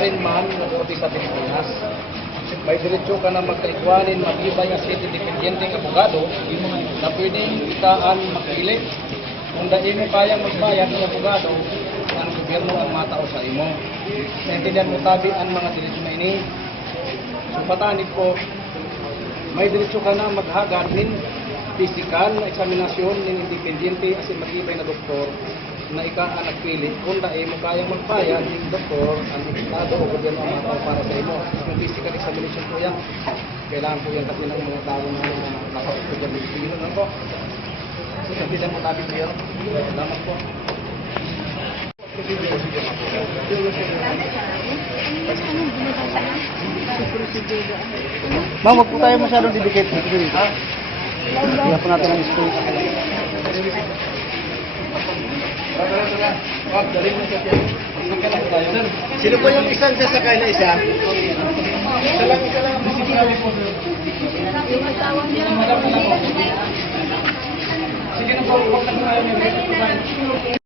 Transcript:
rin man mabuti sa Pilipinas. May diretso ka na magkaigwanin, matibay nga city dependienteng abogado na pwedeng itaan makili. Kung dahil mo kayang magbayad ng abogado, ang gobyerno ang matao sa imo. Naintindihan mo tabi ang mga diretso na ini. Sumpatanit ko, may diretso ka na maghagad ng physical na eksaminasyon ng independiente asin matibay na doktor na ang nagpili kung dahil mo kayang magbayad ng doktor, ang estado o gobyerno ang matao para sa imo. Yung physical examination po yan. Kailangan po yan kasi ng mga tao na nasa-opera ng Pilipino. Ano po? So, sabihan mo tabi po yan. Salamat po. Ma'am, wag po tayo masyadong didikit. Kaya po natin ang space. Sino po yung isang sasakay na isa? Isa lang. Sige na po, huwag na po tayo.